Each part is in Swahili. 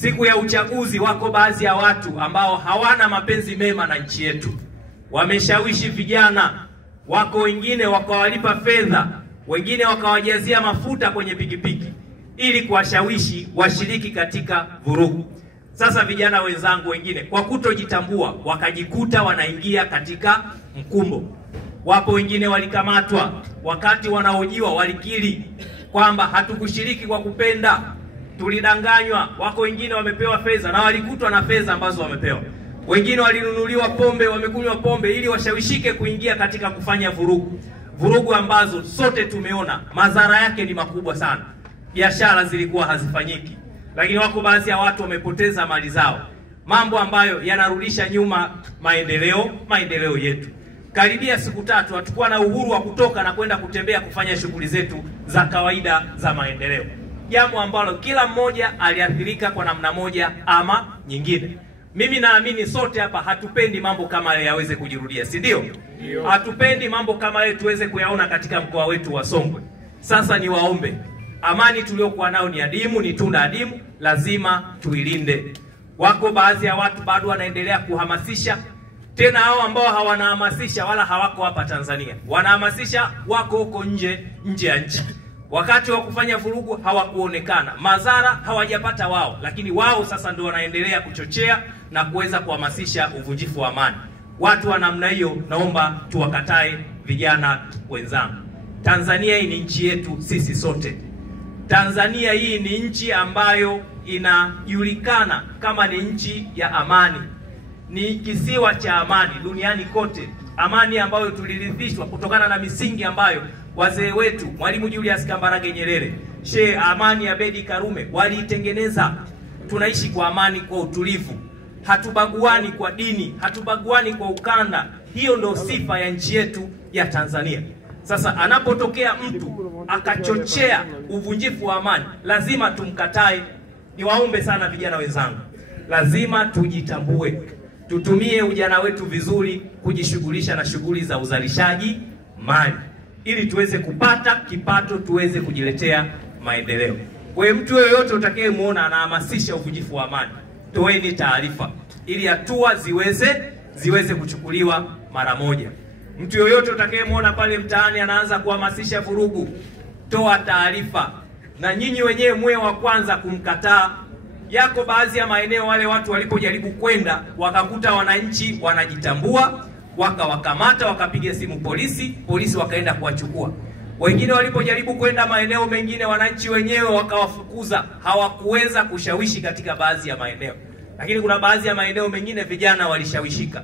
Siku ya uchaguzi wako baadhi ya watu ambao hawana mapenzi mema na nchi yetu. Wameshawishi vijana, wako wengine wakawalipa fedha, wengine wakawajazia mafuta kwenye pikipiki ili kuwashawishi washiriki katika vurugu. Sasa vijana wenzangu wengine kwa kutojitambua wakajikuta wanaingia katika mkumbo. Wapo wengine walikamatwa, wakati wanahojiwa walikiri kwamba hatukushiriki kwa kupenda, tulidanganywa. Wako wengine wamepewa fedha na walikutwa na fedha ambazo wamepewa. Wengine walinunuliwa pombe, wamekunywa pombe ili washawishike kuingia katika kufanya vurugu. Vurugu ambazo sote tumeona madhara yake ni makubwa sana. Biashara zilikuwa hazifanyiki. Lakini wako baadhi ya watu wamepoteza mali zao. Mambo ambayo yanarudisha nyuma maendeleo yetu. Karibia siku 3 hatakuwa na uhuru wa kutoka na kwenda kutembea kufanya shughuli zetu za kawaida za maendeleo. Jambo ambalo kila mmoja aliathirika kwa namna moja ama nyingine. Mimi naamini sote hapa hatupendi mambo kama haya yaweze kujirudia, si ndio? Hatupendi mambo kama haya tuweze kuyaona katika mkoa wetu wa Songwe. Sasa ni waombe, amani tuliokuwa nao ni adimu, ni tunda adimu, lazima tuilinde. Wako baadhi ya watu bado wanaendelea kuhamasisha, tena hao ambao hawanahamasisha wala hawako hapa Tanzania. Wanahamasisha wako huko nje ya nchi. Wakati wa kufanya vurugu hawakuonekana, madhara hawajapata wao, lakini wao sasa ndio wanaendelea kuchochea na kuweza kuhamasisha uvunjifu wa amani. Watu wa namna hiyo naomba tuwakatae vijana wenzangu. Tanzania hii ni nchi yetu sisi sote. Tanzania hii ni nchi ambayo inajulikana kama ni nchi ya amani. Ni kisiwa cha amani duniani kote. Amani ambayo tulirithishwa kutokana na misingi ambayo wazee wetu Mwalimu Julius Kambarage Nyerere, Sheikh Amani Abedi Karume waliitengeneza. Tunaishi kwa amani, kwa utulivu. Hatubaguani kwa dini, hatubaguani kwa ukanda. Hiyo ndio sifa ya nchi yetu ya Tanzania. Sasa anapotokea mtu akachochea uvunjifu wa amani, lazima tumkatae. Niwaombe sana vijana wenzangu, lazima tujitambue. Tutumie ujana wetu vizuri kujishughulisha na shughuli za uzalishaji mali ili tuweze kupata kipato, tuweze kujiletea maendeleo. Kwa hiyo mtu yeyote utakayemuona anahamasisha uvunjifu wa amani, toeni taarifa ili hatua ziweze kuchukuliwa mara moja. Mtu yoyote utakayemuona pale mtaani anaanza kuhamasisha vurugu, toa taarifa na nyinyi wenyewe muwe wa kwanza kumkataa. Yako baadhi ya maeneo wale watu walipojaribu kwenda wakakuta wananchi wanajitambua, wakawakamata, wakapiga simu polisi wakaenda kuwachukua. Wengine walipojaribu kwenda maeneo mengine wananchi wenyewe wakawafukuza, hawakuweza kushawishi katika baadhi ya maeneo. Lakini kuna baadhi ya maeneo mengine vijana walishawishika.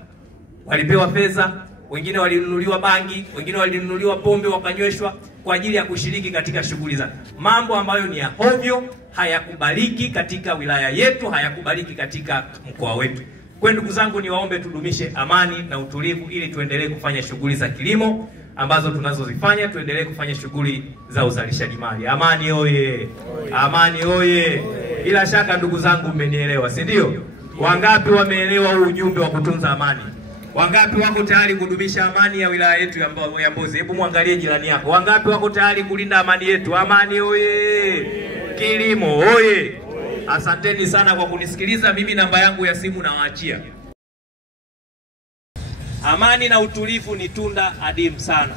Walipewa fedha, wengine walinunuliwa bangi, wengine walinunuliwa pombe wakanyweshwa kwa ajili ya kushiriki katika shughuli za. Mambo ambayo ni ya hovyo, hayakubaliki katika wilaya yetu, hayakubaliki katika mkoa wetu. Kwa ndugu zangu, niwaombe tudumishe amani na utulivu ili tuendelee kufanya shughuli za kilimo ambazo tunazozifanya, tuendelee kufanya shughuli za uzalishaji mali. Amani oye! Amani oye! Bila shaka ndugu zangu mmenielewa, si ndio? Wangapi wameelewa huu ujumbe wa kutunza amani? Wangapi wako tayari kudumisha amani ya wilaya yetu ya Mbozi? Hebu muangalie jirani yako. Wangapi wako tayari kulinda amani yetu? Amani oye! Kilimo oye! Asanteni sana kwa kunisikiliza. Mimi namba yangu ya simu nawaachia. Amani na utulivu ni tunda adimu sana.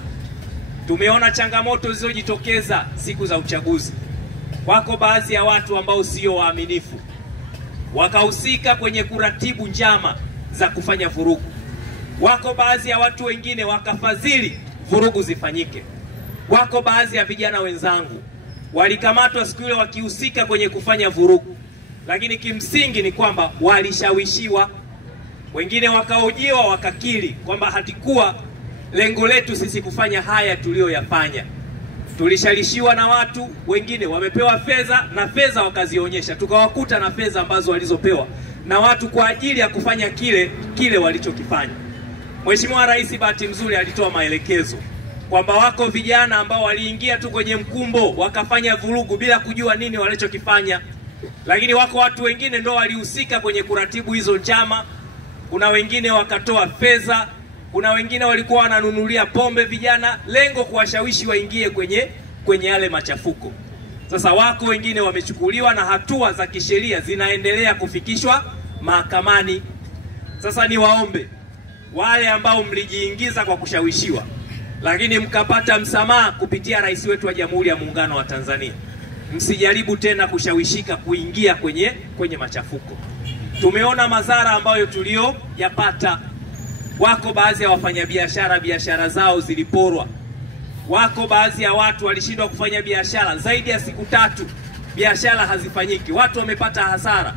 Tumeona changamoto zilizojitokeza siku za uchaguzi. Wako baadhi ya watu ambao sio waaminifu, wakahusika kwenye kuratibu njama za kufanya vurugu. Wako baadhi ya watu wengine wakafadhili vurugu zifanyike. Wako baadhi ya vijana wenzangu walikamatwa siku ile wakihusika kwenye kufanya vurugu, lakini kimsingi ni kwamba walishawishiwa. Wengine wakahojiwa wakakiri kwamba hatikuwa lengo letu sisi kufanya haya tuliyoyafanya. Tulishawishiwa na watu wengine, wamepewa fedha na fedha wakazionyesha. Tukawakuta na fedha ambazo walizopewa na watu kwa ajili ya kufanya kile walichokifanya. Mheshimiwa Rais bahati nzuri alitoa maelekezo kwamba wako vijana ambao waliingia tu kwenye mkumbo wakafanya vurugu bila kujua nini walichokifanya. Lakini wako watu wengine ndio walihusika kwenye kuratibu hizo njama. Kuna wengine wakatoa fedha, kuna wengine walikuwa wananunulia pombe vijana, lengo kuwashawishi waingie kwenye yale machafuko. Sasa wako wengine wamechukuliwa na hatua za kisheria zinaendelea kufikishwa mahakamani. Sasa niwaombe wale ambao mlijiingiza kwa kushawishiwa lakini mkapata msamaha kupitia rais wetu wa Jamhuri ya Muungano wa Tanzania, msijaribu tena kushawishika kuingia kwenye machafuko. Tumeona madhara ambayo tulioyapata. Wako baadhi ya wafanyabiashara biashara zao ziliporwa. Wako baadhi ya watu walishindwa kufanya biashara zaidi ya siku 3, biashara hazifanyiki, watu wamepata hasara.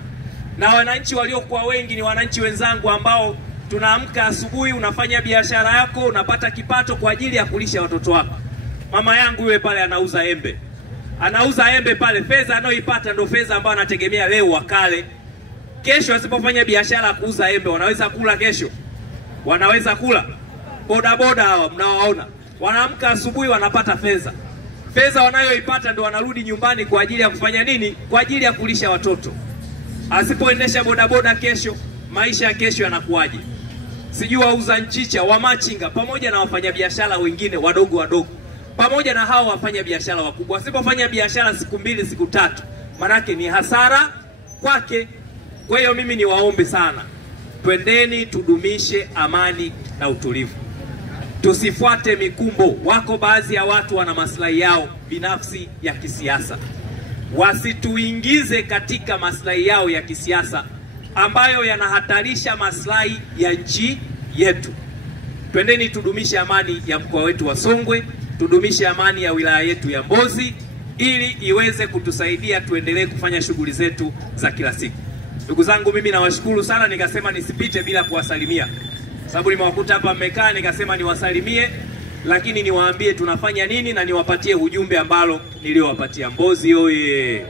Na wananchi waliokuwa wengi ni wananchi wenzangu ambao tunaamka asubuhi, unafanya biashara yako, unapata kipato kwa ajili ya kulisha watoto wako. Mama yangu yule pale anauza embe. Anauza embe pale, fedha anayoipata ndio fedha ambayo anategemea leo wakale. Kesho asipofanya biashara ya kuuza embe, wanaweza kula kesho? Wanaweza kula? Bodaboda hawa mnawaona, wanaamka asubuhi wanapata fedha. Fedha wanayoipata ndio wanarudi nyumbani kwa ajili ya kufanya nini? Kwa ajili ya kulisha watoto. Asipoendesha bodaboda kesho, maisha ya kesho yanakuwaje? Sijui wauza nchicha, wamachinga, pamoja na wafanyabiashara wengine wadogo, pamoja na hao wafanya biashara wakubwa, asipofanya biashara siku 2 siku 3, manake ni hasara kwake. Kwa hiyo mimi niwaombe sana, twendeni tudumishe amani na utulivu. Tusifuate mikumbo. Wako baadhi ya watu wana maslahi yao binafsi ya kisiasa. Wasituingize katika maslahi yao ya kisiasa ambayo yanahatarisha maslahi ya nchi yetu. Twendeni tudumishe amani ya mkoa wetu wa Songwe, tudumishe amani ya wilaya yetu ya Mbozi, ili iweze kutusaidia tuendelee kufanya shughuli zetu za kila siku. Ndugu zangu, mimi nawashukuru sana, nikasema nisipite bila kuwasalimia. Sababu nimewakuta hapa mmekaa, nikasema niwasalimie, lakini niwaambie tunafanya nini na niwapatie ujumbe ambalo niliowapatia. Mbozi oye!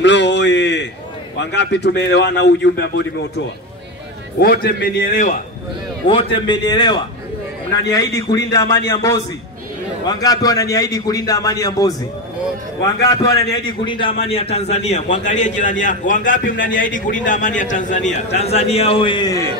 Mlo oye! Wangapi tumeelewana ujumbe ambao nimeutoa? Wote mmenielewa? Wote mmenielewa? Mnaniahidi kulinda amani ya Mbozi? Wangapi wananiahidi kulinda amani ya Mbozi? Wangapi wananiahidi kulinda amani ya Tanzania? Mwangalie jirani yako. Wangapi mnaniahidi kulinda amani ya Tanzania? Tanzania oye!